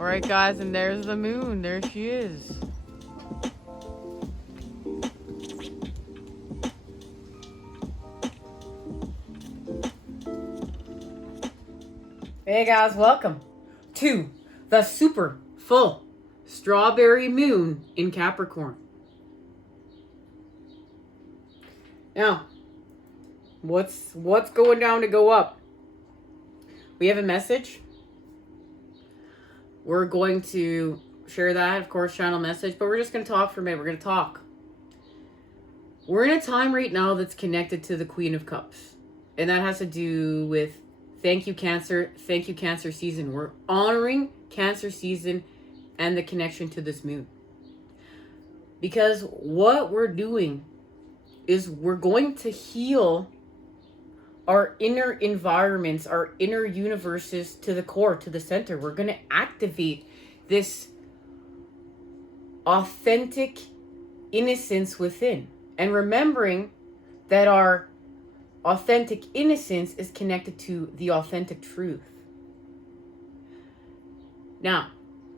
Alright guys, and there's the moon. There she is. Hey guys, welcome to the super full strawberry moon in Capricorn. Now, what's going down to go up? We have a message. We're going to share that, of course, channel message, but we're just going to talk for a minute. We're going to talk. We're in a time right now that's connected to the Queen of Cups. And that has to do with thank you, Cancer season. We're honoring Cancer season and the connection to this moon. Because what we're doing is we're going to heal our inner environments, our inner universes to the core, to the center. We're going to activate this authentic innocence within. And remembering that our authentic innocence is connected to the authentic truth. Now,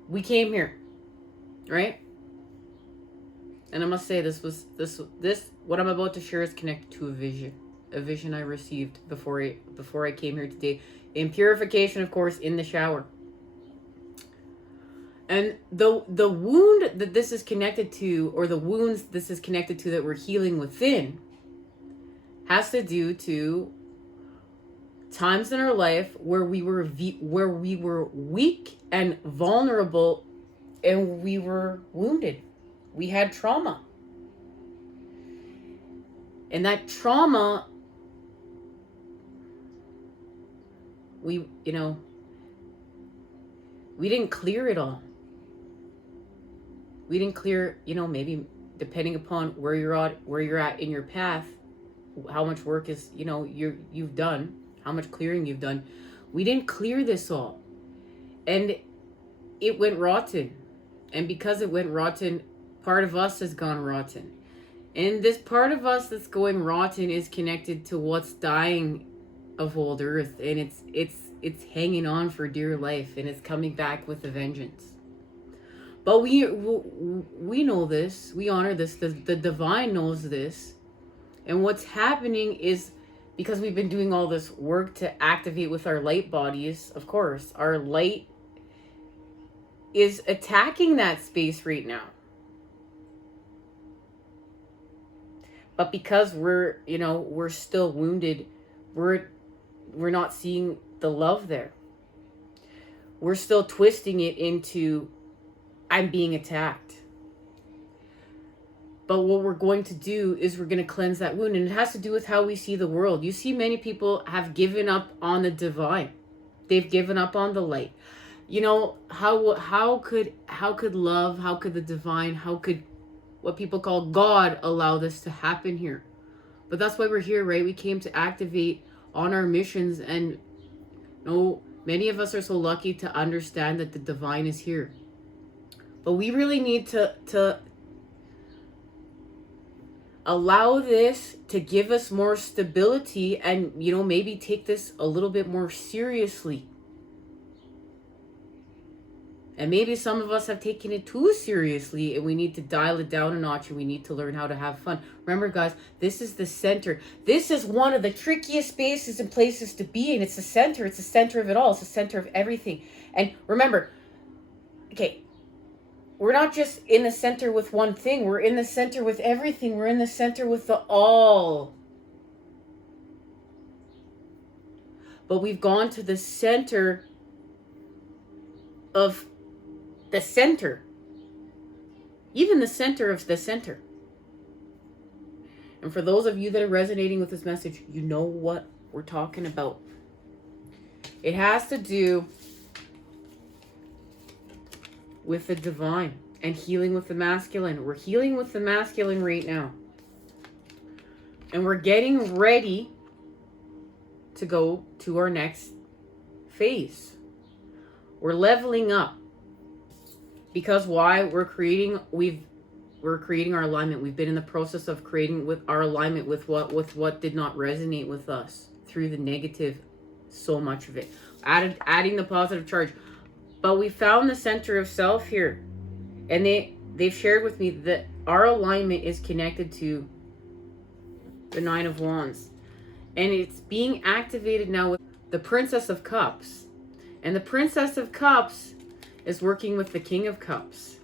we came here, right? And I must say this what I'm about to share is connected to a vision I received before I came here today, in purification, of course, in the shower. And the wound that this is connected to, or the wounds this is connected to that we're healing within, has to do to times in our life where we were weak and vulnerable, and we were wounded. We had trauma. And that trauma, we didn't clear it all. We didn't clear, maybe depending upon where you're at in your path, how much work is, you've done, how much clearing you've done. We didn't clear this all. And it went rotten. And because it went rotten, part of us has gone rotten. And this part of us that's going rotten is connected to what's dying of old earth. And it's hanging on for dear life. And it's coming back with a vengeance. But we know this. We honor this. The divine knows this. And what's happening is, because we've been doing all this work to activate with our light bodies, of course, our light is attacking that space right now. But because we're still wounded, we're not seeing the love there. We're still twisting it into, I'm being attacked. But what we're going to do is we're going to cleanse that wound. And it has to do with how we see the world. You see, many people have given up on the divine. They've given up on the light. How could love, how could the divine, how could what people call God allow this to happen here? But that's why we're here, right? We came to activate on our missions. And many of us are so lucky to understand that the divine is here. But we really need to allow this to give us more stability, and maybe take this a little bit more seriously. And maybe some of us have taken it too seriously, and we need to dial it down a notch, and we need to learn how to have fun. Remember, guys, this is the center. This is one of the trickiest spaces and places to be in. It's the center. It's the center of it all. It's the center of everything. And remember, okay, we're not just in the center with one thing. We're in the center with everything. We're in the center with the all. But we've gone to the center of the center. Even the center of the center. And for those of you that are resonating with this message, you know what we're talking about. It has to do with the divine and healing with the masculine. We're healing with the masculine right now. And we're getting ready to go to our next phase. We're leveling up. Because why? We're creating our alignment. We've been in the process of creating with our alignment with what did not resonate with us through the negative, so much of it. Adding the positive charge. But we found the center of self here. And they've shared with me that our alignment is connected to the Nine of Wands. And it's being activated now with the Princess of Cups. And the Princess of Cups is working with the King of Cups.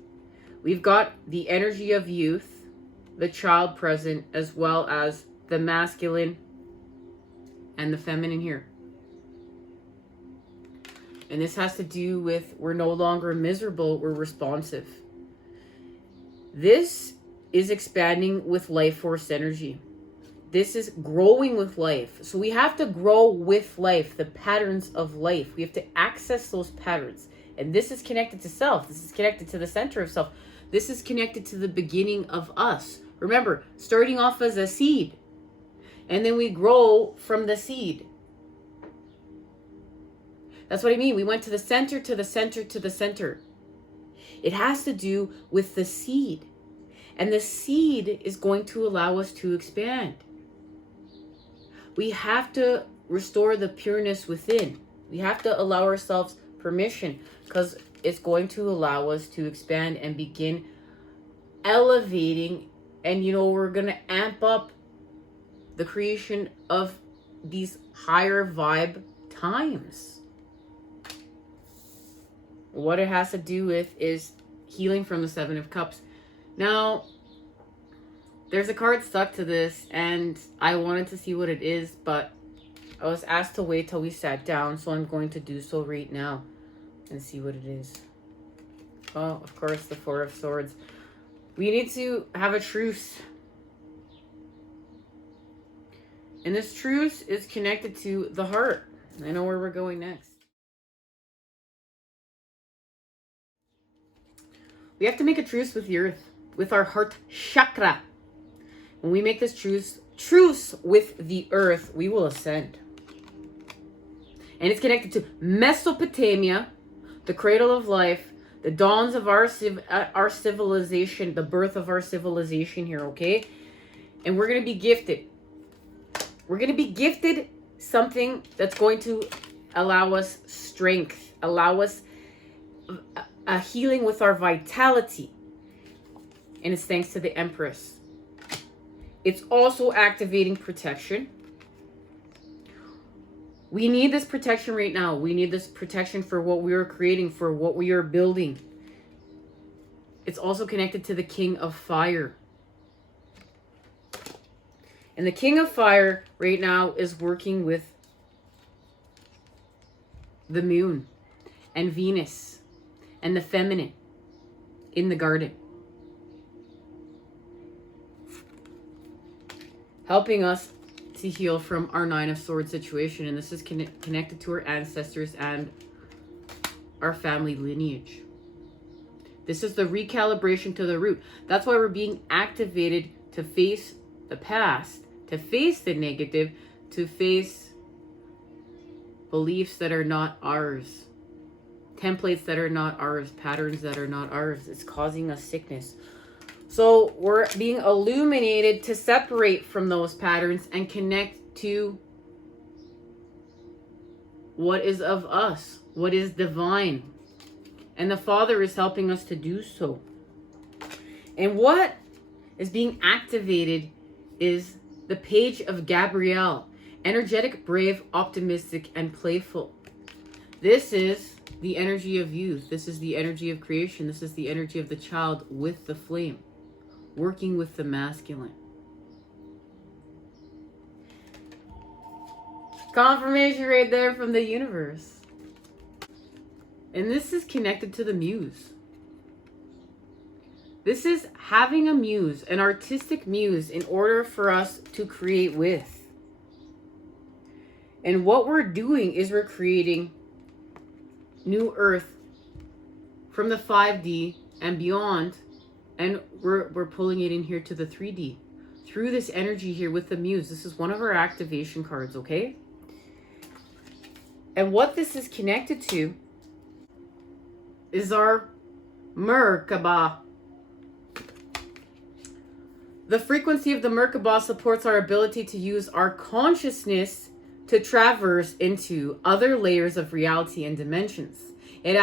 We've got the energy of youth, the child present, as well as the masculine and the feminine here. And this has to do with we're no longer miserable, we're responsive. This is expanding with life force energy. This is growing with life. So we have to grow with life, the patterns of life. We have to access those patterns. And this is connected to self. This is connected to the center of self. This is connected to the beginning of us. Remember, starting off as a seed. And then we grow from the seed. That's what I mean. We went to the center, to the center, to the center. It has to do with the seed. And the seed is going to allow us to expand. We have to restore the pureness within. We have to allow ourselves permission, because it's going to allow us to expand and begin elevating. And, you know, we're going to amp up the creation of these higher vibe times. What it has to do with is healing from the Seven of Cups. Now, there's a card stuck to this, and I wanted to see what it is, but I was asked to wait till we sat down, so I'm going to do so right now and see what it is. Oh, of course, the Four of Swords. We need to have a truce. And this truce is connected to the heart. I know where we're going next. We have to make a truce with the earth, with our heart chakra. When we make this truce with the earth, we will ascend. And it's connected to Mesopotamia, the cradle of life, the dawns of our civilization, the birth of our civilization here, okay? And we're going to be gifted. We're going to be gifted something that's going to allow us strength, allow us a healing with our vitality. And it's thanks to the Empress. It's also activating protection. We need this protection right now. We need this protection for what we are creating, for what we are building. It's also connected to the King of Fire. And the King of Fire right now is working with the Moon and Venus and the feminine in the garden, helping us to heal from our Nine of Swords situation. And this is connected to our ancestors and our family lineage. This is the recalibration to the root. That's why we're being activated to face the past, to face the negative, to face beliefs that are not ours, templates that are not ours, patterns that are not ours. It's causing us sickness. So we're being illuminated to separate from those patterns and connect to what is of us, what is divine. And the Father is helping us to do so. And what is being activated is the Page of Gabrielle. Energetic, brave, optimistic, and playful. This is the energy of youth. This is the energy of creation. This is the energy of the child with the flame, working with the masculine. Confirmation right there from the universe. And this is connected to the muse. This is having a muse, an artistic muse, in order for us to create with. And what we're doing is we're creating new earth from the 5D and beyond. And we're pulling it in here to the 3D through this energy here with the muse. This is one of our activation cards, okay? And what this is connected to is our Merkaba. The frequency of the Merkaba supports our ability to use our consciousness to traverse into other layers of reality and dimensions. It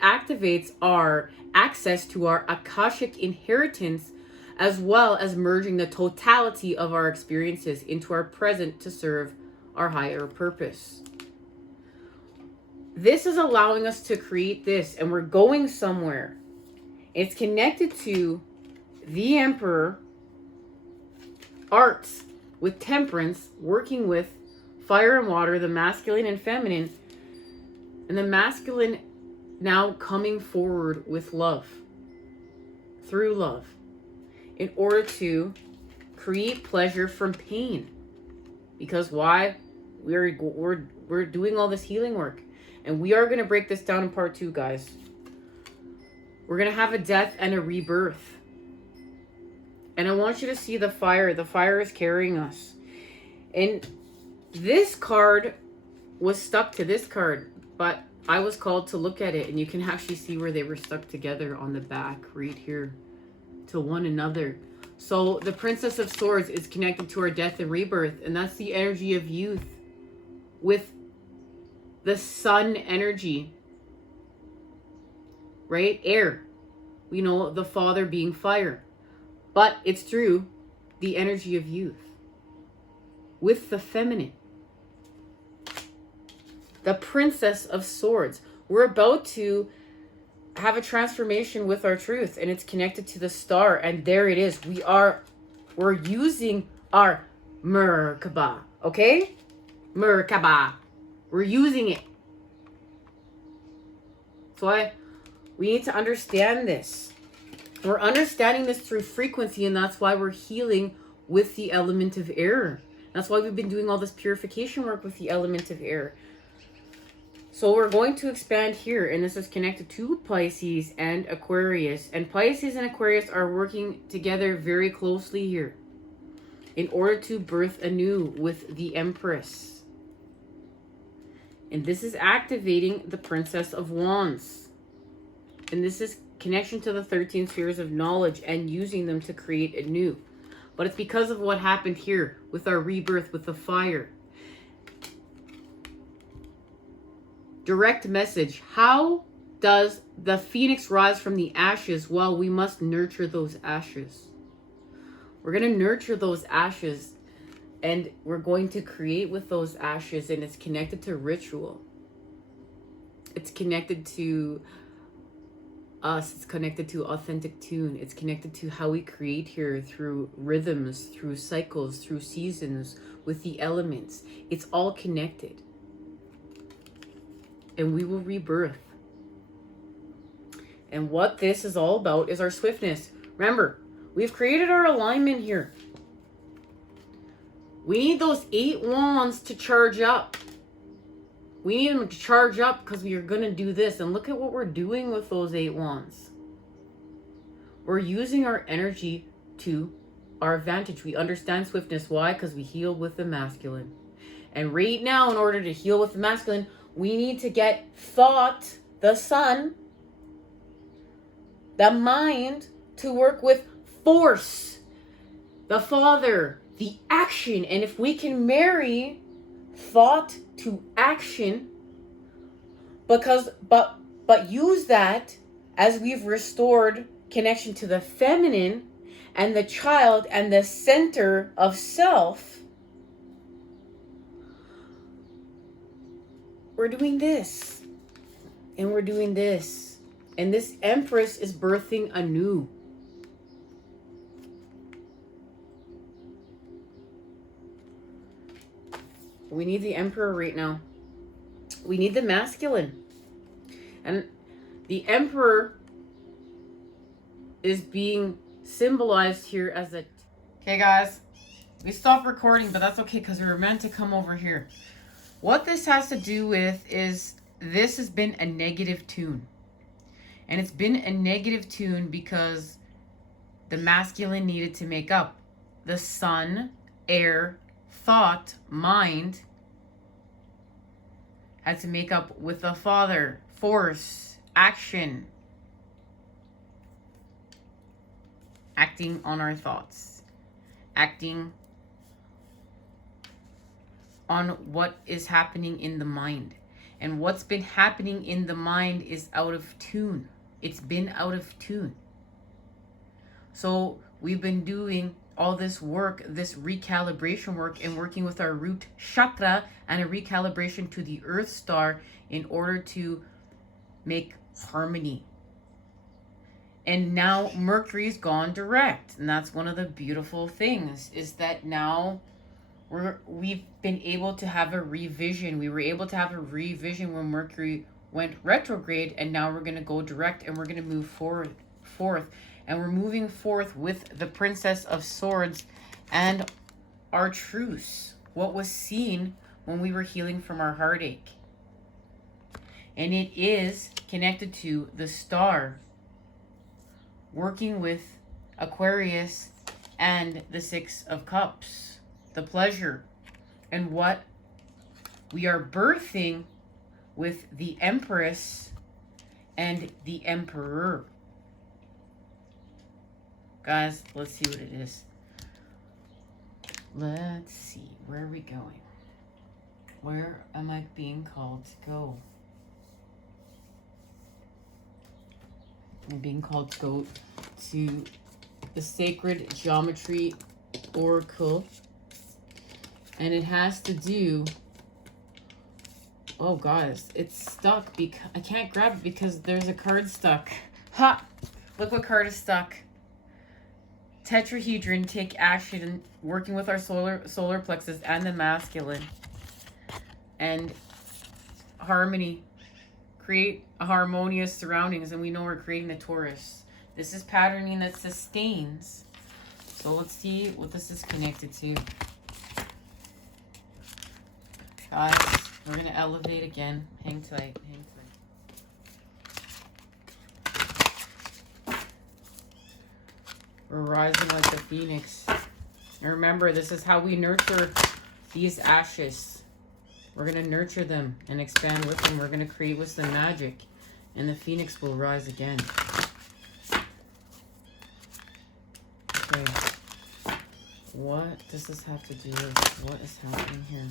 activates our access to our Akashic inheritance, as well as merging the totality of our experiences into our present to serve our higher purpose. This is allowing us to create this, and we're going somewhere. It's connected to the Emperor, arts with temperance, working with fire and water, the masculine and feminine, and the masculine now coming forward with love, through love, in order to create pleasure from pain. Because why? We're doing all this healing work. And we are going to break this down in part 2, guys. We're going to have a death and a rebirth. And I want you to see the fire. The fire is carrying us. And this card was stuck to this card, but I was called to look at it, and you can actually see where they were stuck together on the back right here to one another. So the Princess of Swords is connected to our death and rebirth, and that's the energy of youth with the sun energy, right? Air. We know the father being fire, but it's through the energy of youth with the feminine. The Princess of Swords. We're about to have a transformation with our truth, and it's connected to the star, and there it is. We're using our Merkaba, okay? Merkaba. We're using it. That's why we need to understand this. We're understanding this through frequency, and that's why we're healing with the element of air. That's why we've been doing all this purification work with the element of air. So we're going to expand here, and this is connected to Pisces and Aquarius. And Pisces and Aquarius are working together very closely here in order to birth anew with the Empress. And this is activating the Princess of Wands. And this is connection to the 13 spheres of knowledge and using them to create anew. But it's because of what happened here with our rebirth with the fire. Direct message. How does the phoenix rise from the ashes? Well, we must nurture those ashes. We're going to nurture those ashes, and we're going to create with those ashes, and it's connected to ritual. It's connected to us. It's connected to authentic tune. It's connected to how we create here through rhythms, through cycles, through seasons, with the elements. It's all connected. And we will rebirth. And what this is all about is our swiftness. Remember, we've created our alignment here. We need those 8 wands to charge up. We need them to charge up because we are going to do this. And look at what we're doing with those 8 wands. We're using our energy to our advantage. We understand swiftness. Why? Because we heal with the masculine. And right now, in order to heal with the masculine, we need to get thought, the sun, the mind, to work with force, the father, the action. And if we can marry thought to action, but use that as we've restored connection to the feminine and the child and the center of self, we're doing this, and we're doing this, and this Empress is birthing anew. We need the Emperor right now. We need the masculine. And the Emperor is being symbolized here as a... Okay, guys. We stopped recording, but that's okay because we were meant to come over here. What this has to do with is this has been a negative tune. And it's been a negative tune because the masculine needed to make up. The sun, air, thought, mind had to make up with the father, force, action. Acting on our thoughts. Acting on what is happening in the mind. And what's been happening in the mind is out of tune. It's been out of tune. So we've been doing all this work, this recalibration work, and working with our root chakra and a recalibration to the earth star in order to make harmony. And now Mercury's gone direct. And that's one of the beautiful things, is that now we've been able to have a revision. We were able to have a revision when Mercury went retrograde, and now we're going to go direct, and we're going to move forth. And we're moving forth with the Princess of Swords and our truce, what was seen when we were healing from our heartache. And it is connected to the star, working with Aquarius and the Six of Cups, the pleasure, and what we are birthing with the Empress and the Emperor. Guys, let's see what it is. Let's see, where are we going? Where am I being called to go? I'm being called to go to the Sacred Geometry Oracle. And it has to do... Oh, guys, it's stuck. I can't grab it because there's a card stuck. Ha! Look what card is stuck. Tetrahedron, take action, working with our solar plexus and the masculine. And harmony. Create a harmonious surroundings, and we know we're creating the Taurus. This is patterning that sustains. So let's see what this is connected to. Guys, we're going to elevate again. Hang tight, hang tight. We're rising like the phoenix. And remember, this is how we nurture these ashes. We're going to nurture them and expand with them. We're going to create with some magic. And the phoenix will rise again. Okay. What does this have to do with what is happening here?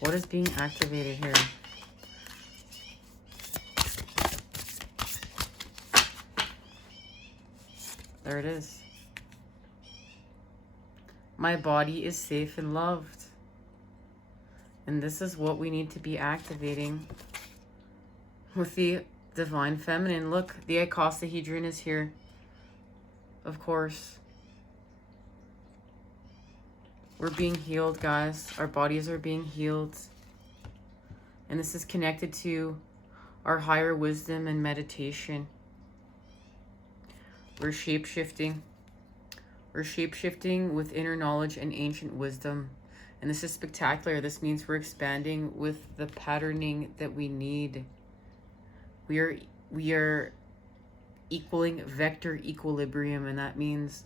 What is being activated here? There it is. My body is safe and loved. And this is what we need to be activating with the Divine Feminine. Look, the icosahedron is here. Of course. We're being healed, guys. Our bodies are being healed. And this is connected to our higher wisdom and meditation. We're shape-shifting. We're shape-shifting with inner knowledge and ancient wisdom. And this is spectacular. This means we're expanding with the patterning that we need. We are equaling vector equilibrium, and that means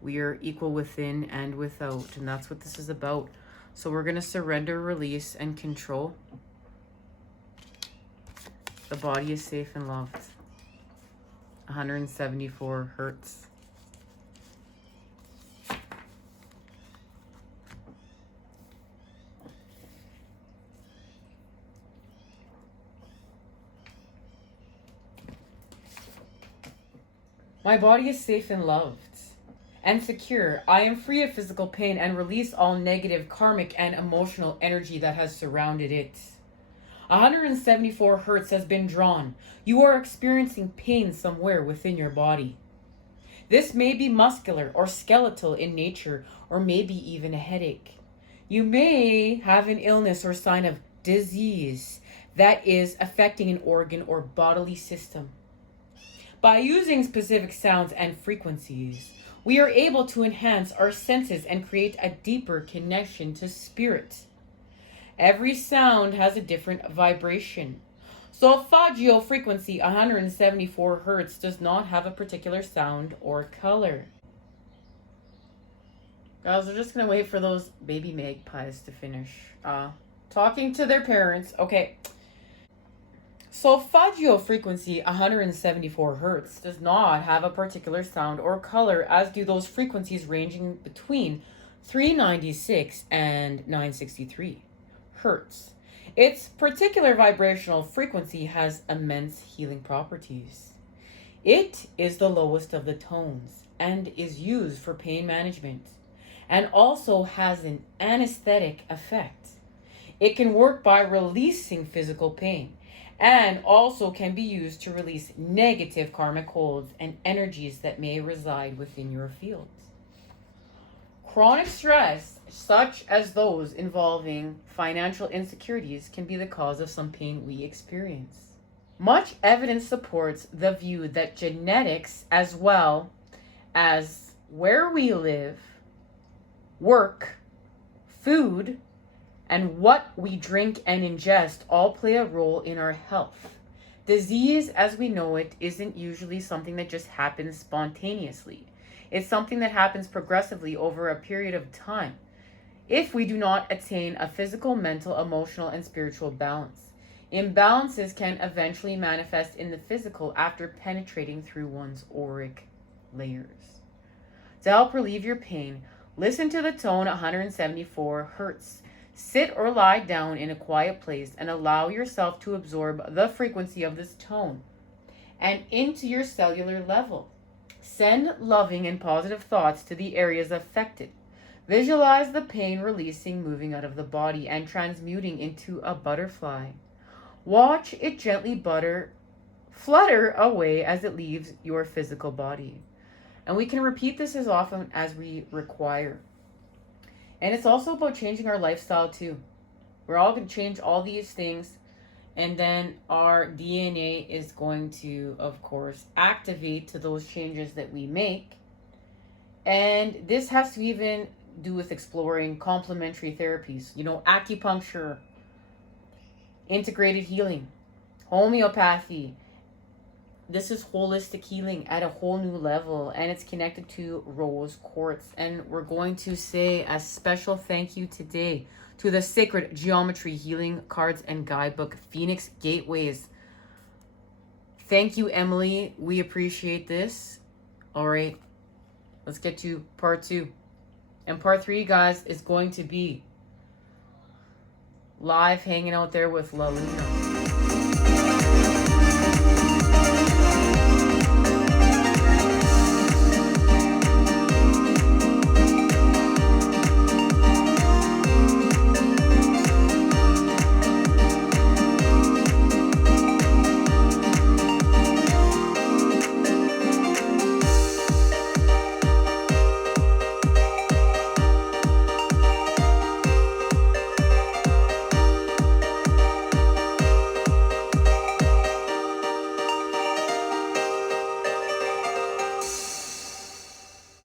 we are equal within and without. And that's what this is about. So we're going to surrender, release, and control. The body is safe and loved. 174 hertz. My body is safe and loved and secure. I am free of physical pain and release all negative karmic and emotional energy that has surrounded it. 174 hertz has been drawn. You are experiencing pain somewhere within your body. This may be muscular or skeletal in nature, or maybe even a headache. You may have an illness or sign of disease that is affecting an organ or bodily system. By using specific sounds and frequencies, we are able to enhance our senses and create a deeper connection to spirit. Every sound has a different vibration. Solfeggio frequency 174 hertz does not have a particular sound or color. Guys, we're just going to wait for those baby magpies to finish talking to their parents. Okay. Solfeggio frequency 174 hertz does not have a particular sound or color, as do those frequencies ranging between 396 and 963 hertz. Its particular vibrational frequency has immense healing properties. It is the lowest of the tones and is used for pain management, and also has an anesthetic effect. It can work by releasing physical pain, and also can be used to release negative karmic holds and energies that may reside within your fields. Chronic stress, such as those involving financial insecurities, can be the cause of some pain we experience. Much evidence supports the view that genetics, as well as where we live, work, food, and what we drink and ingest all play a role in our health. Disease, as we know it, isn't usually something that just happens spontaneously. It's something that happens progressively over a period of time if we do not attain a physical, mental, emotional, and spiritual balance. Imbalances can eventually manifest in the physical after penetrating through one's auric layers. To help relieve your pain, listen to the tone 174 hertz. Sit or lie down in a quiet place and allow yourself to absorb the frequency of this tone and into your cellular level. Send loving and positive thoughts to the areas affected. Visualize the pain releasing, moving out of the body and transmuting into a butterfly. Watch it gently flutter away as it leaves your physical body. And we can repeat this as often as we require. And it's also about changing our lifestyle too. We're all going to change all these things, and then our DNA is going to, of course, activate to those changes that we make. And this has to even do with exploring complementary therapies, acupuncture, integrated healing, homeopathy. This is holistic healing at a whole new level, and it's connected to rose quartz. And we're going to say a special thank you today to the Sacred Geometry Healing Cards and Guidebook, Phoenix Gateways. Thank you, Emily. We appreciate this. All right, let's get to part 2. And part 3, guys, is going to be live hanging out there with LUNAR.